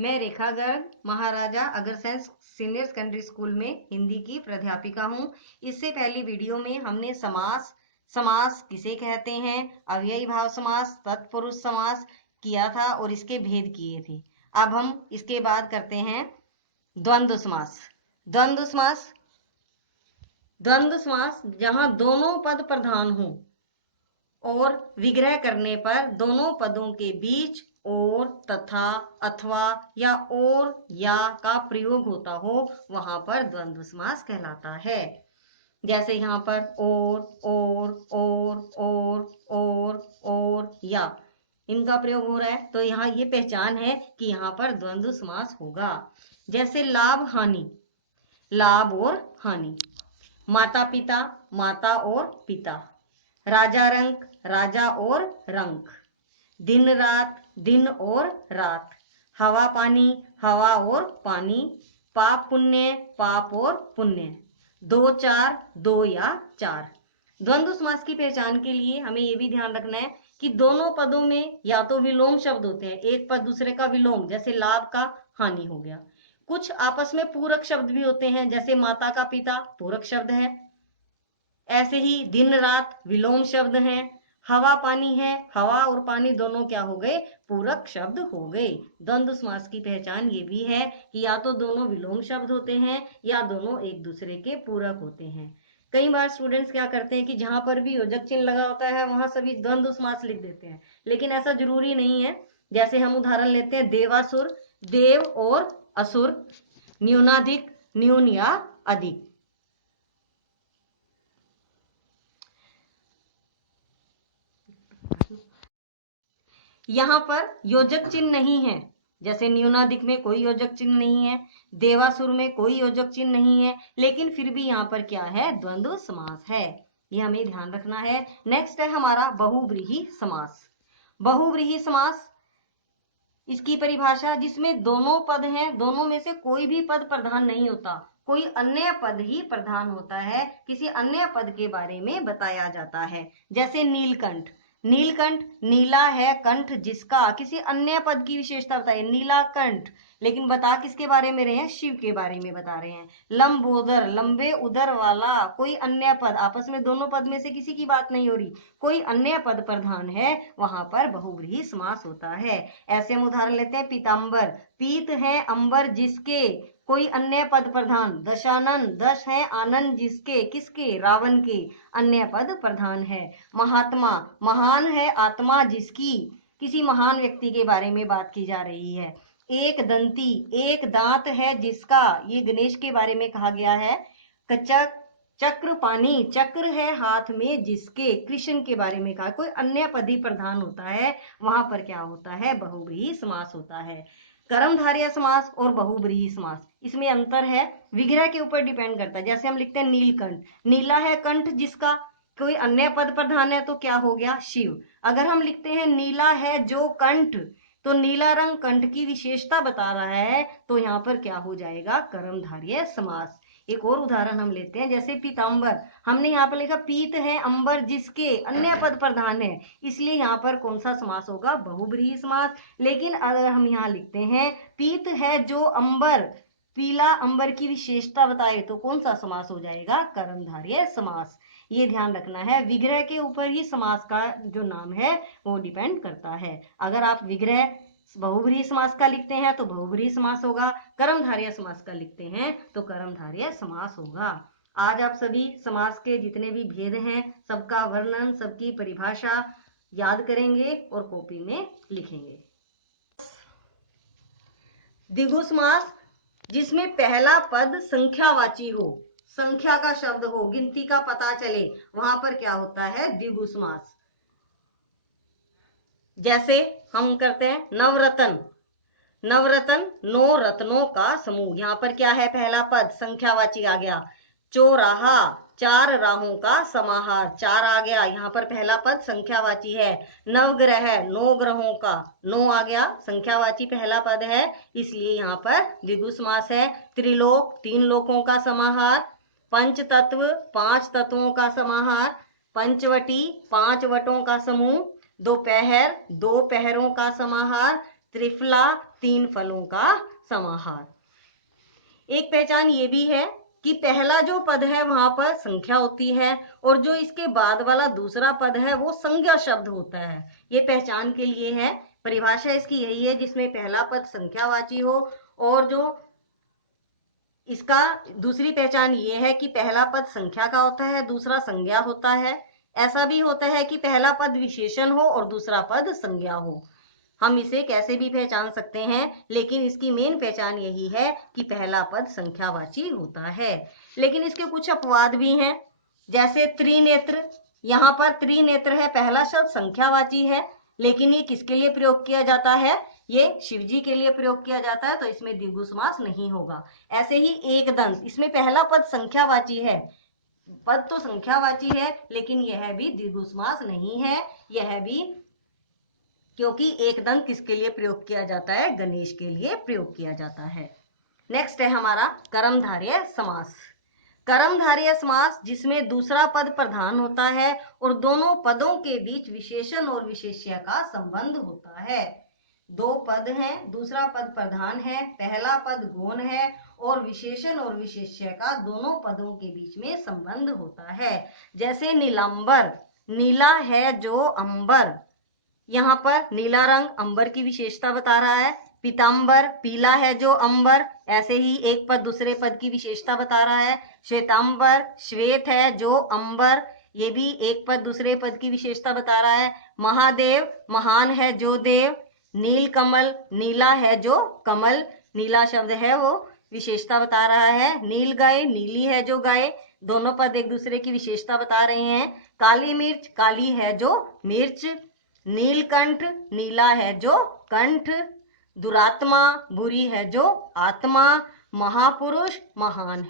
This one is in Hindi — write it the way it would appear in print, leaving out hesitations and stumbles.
मैं रेखा Garg Maharaja Agrasen senior secondary school में हिंदी की प्राध्यापिका हूँ। इससे पहली वीडियो में हमने समास किसे कहते हैं, अव्ययी भाव समास, तत्पुरुष समास किया था और इसके भेद किए थे। अब हम इसके बाद करते हैं द्वंद्व समास। द्वंद्व समास जहां दोनों पद प्रधान हों और विग्रह करने पर दोनों पदों के बीच और, तथा, अथवा या और या का प्रयोग होता हो, वहां पर द्वंद्व समास कहलाता है। जैसे यहाँ पर और या इनका प्रयोग हो रहा है, तो यहाँ ये पहचान है कि यहाँ पर द्वंद्व समास होगा। जैसे लाभ हानि, लाभ और हानि, माता पिता, माता और पिता, राजा रंक, राजा और रंक, दिन रात, दिन और रात, हवा पानी, हवा और पानी, पाप पुण्य, पाप और पुण्य, दो चार, दो या चार। द्वंद्व समास की पहचान के लिए हमें यह भी ध्यान रखना है कि दोनों पदों में या तो विलोम शब्द होते हैं, एक पद दूसरे का विलोम, जैसे लाभ का हानि हो गया। कुछ आपस में पूरक शब्द भी होते हैं, जैसे माता का पिता पूरक शब्द है। ऐसे ही दिन रात विलोम शब्द हैं। हवा पानी है, हवा और पानी दोनों क्या हो गए, पूरक शब्द हो गए। द्वंद्व समास की पहचान ये भी है कि या तो दोनों विलोम शब्द होते हैं या दोनों एक दूसरे के पूरक होते हैं। कई बार स्टूडेंट्स क्या करते हैं कि जहां पर भी योजक चिन्ह लगा होता है वहां सभी द्वंद्व समास लिख देते हैं, लेकिन ऐसा जरूरी नहीं है। जैसे हम उदाहरण लेते हैं देवासुर, देव और असुर, न्यूनाधिक, न्यून या अधिक। यहाँ पर योजक चिन्ह नहीं है, जैसे न्यूनाधिक में कोई योजक चिन्ह नहीं है, देवासुर में कोई योजक चिन्ह नहीं है, लेकिन फिर भी यहाँ पर क्या है, द्वंद्व समास है। ये हमें ध्यान रखना है। नेक्स्ट है हमारा बहुव्रीहि समास। बहुव्रीहि समास, इसकी परिभाषा, जिसमें दोनों पद हैं, दोनों में से कोई भी पद प्रधान नहीं होता, कोई अन्य पद ही प्रधान होता है, किसी अन्य पद के बारे में बताया जाता है। जैसे नीलकंठ, नीलकंठ नीला है कंठ जिसका, किसी अन्य पद की विशेषता बताइए, नीला कंठ, लेकिन बता किसके बारे में रहे हैं, शिव के बारे में बता रहे हैं। लंबोदर, लंबे उदर वाला, कोई अन्य पद, आपस में दोनों पद में से किसी की बात नहीं हो रही, कोई अन्य पद प्रधान है, वहां पर बहुव्रीहि समास होता है। ऐसे हम उदाहरण लेते हैं पीतांबर, पीत है अंबर जिसके, कोई अन्य पद प्रधान। दशानन, दश है आनंद जिसके, किसके, रावण के, अन्य पद प्रधान है। महात्मा, महान है आत्मा जिसकी, किसी महान व्यक्ति के बारे में बात की जा रही है। एक दंती, एक दांत है जिसका, ये गणेश के बारे में कहा गया है। कचक, चक्र पानी, चक्र है हाथ में जिसके, कृष्ण के बारे में कहा। कोई अन्य पद ही प्रधान होता है, वहां पर क्या होता है, बहुव्रीहि समास होता है। कर्मधारय समास और बहुव्रीहि समास, इसमें अंतर है, विग्रह के ऊपर डिपेंड करता है। जैसे हम लिखते हैं नीलकंठ, नीला है कंठ जिसका, कोई अन्य पद प्रधान है तो क्या हो गया, शिव। अगर हम लिखते हैं नीला है जो कंठ, तो नीला रंग कंठ की विशेषता बता रहा है, तो यहाँ पर क्या हो जाएगा, कर्मधारय समास। एक और उदाहरण हम लेते हैं, जैसे पीतांबर, हमने यहाँ पर लिखा पीत है अंबर जिसके, अन्य पद प्रधान है, इसलिए यहाँ पर कौन सा समास होगा, बहुव्रीहि समास। लेकिन अगर हम यहाँ लिखते हैं पीत है जो अंबर, पीला अंबर की विशेषता बताए, तो कौन सा समास हो जाएगा, कर्मधारय समास। ये ध्यान रखना है, विग्रह के ऊपर ही समास का जो नाम है वो डिपेंड करता है। अगर आप विग्रह बहुव्रीहि समास का लिखते हैं तो बहुव्रीहि समास होगा, कर्मधारय समास का लिखते हैं तो कर्मधारय समास होगा। आज आप सभी समास के जितने भी भेद हैं, सबका वर्णन, सबकी परिभाषा याद करेंगे और कॉपी में लिखेंगे। द्विगु समास, जिसमें पहला पद संख्यावाची हो, संख्या का शब्द हो, गिनती का पता चले, वहां पर क्या होता है, द्विगु समास। जैसे हम करते हैं नवरत्न, नवरत्न 9 रत्नों का समूह, यहाँ पर क्या है, पहला पद संख्यावाची आ गया। चौराहा, 4 राहों का समाहार, 4 आ गया, यहाँ पर पहला पद संख्यावाची है। नवग्रह, 9 ग्रहों का, 9 आ गया, संख्यावाची पहला पद है, इसलिए यहाँ पर द्विगु समास है। त्रिलोक, 3 लोकों का समाहार। पंचतत्व, 5 तत्वों का समाहार। पंचवटी, 5 वटों का समूह। दोपहर, 2 पहरों का समाहार। त्रिफला, 3 फलों का समाहार। एक पहचान ये भी है कि पहला जो पद है वहां पर संख्या होती है और जो इसके बाद वाला दूसरा पद है वो संज्ञा शब्द होता है। ये पहचान के लिए है, परिभाषा इसकी यही है जिसमें पहला पद संख्यावाची हो और जो इसका दूसरी पहचान ये है कि पहला पद संख्या का होता है, दूसरा संज्ञा होता है। ऐसा भी होता है कि पहला पद विशेषण हो और दूसरा पद संज्ञा हो। हम इसे कैसे भी पहचान सकते हैं, लेकिन इसकी मेन पहचान यही है कि पहला पद संख्यावाची होता है। लेकिन इसके कुछ अपवाद भी हैं, जैसे त्रिनेत्र। यहाँ पर त्रिनेत्र है, पहला शब्द संख्यावाची है, लेकिन ये किसके लिए प्रयोग किया जाता है? ये शिव जी के लिए प्रयोग किया जाता है, तो इसमें द्विगु समास नहीं होगा। ऐसे ही एक दंत, इसमें पहला पद संख्यावाची है, पद तो संख्यावाची है लेकिन यह भी द्विगु समास नहीं है, यह भी, क्योंकि एक दंत किसके लिए प्रयोग किया जाता है? गणेश के लिए प्रयोग किया जाता है। नेक्स्ट है हमारा कर्मधारय समास। कर्मधारय समास जिसमें दूसरा पद प्रधान होता है और दोनों पदों के बीच विशेषण और विशेष्य का संबंध होता है। दो पद हैं, दूसरा पद प्रधान है, पहला पद गौण है और विशेषण और विशेष्य का दोनों पदों के बीच में संबंध होता है। जैसे नीलांबर, नीला है जो अंबर, यहाँ पर नीला रंग अंबर की विशेषता बता रहा है। पीतांबर, पीला है जो अंबर, ऐसे ही एक पद दूसरे पद की विशेषता बता रहा है। श्वेतांबर, श्वेत है जो अंबर, ये भी एक पद दूसरे पद की विशेषता बता रहा है। महादेव, महान है जो देव। नील कमल, नीला है जो कमल, नीला शब्द है वो विशेषता बता रहा है। नील गाय, नीली है जो गाय, दोनों पद एक दूसरे की विशेषता बता रहे हैं। काली मिर्च, काली है जो मिर्च। नीलकंठ, नीला है जो कंठ। दुरात्मा, बुरी है जो आत्मा। महापुरुष, महान है।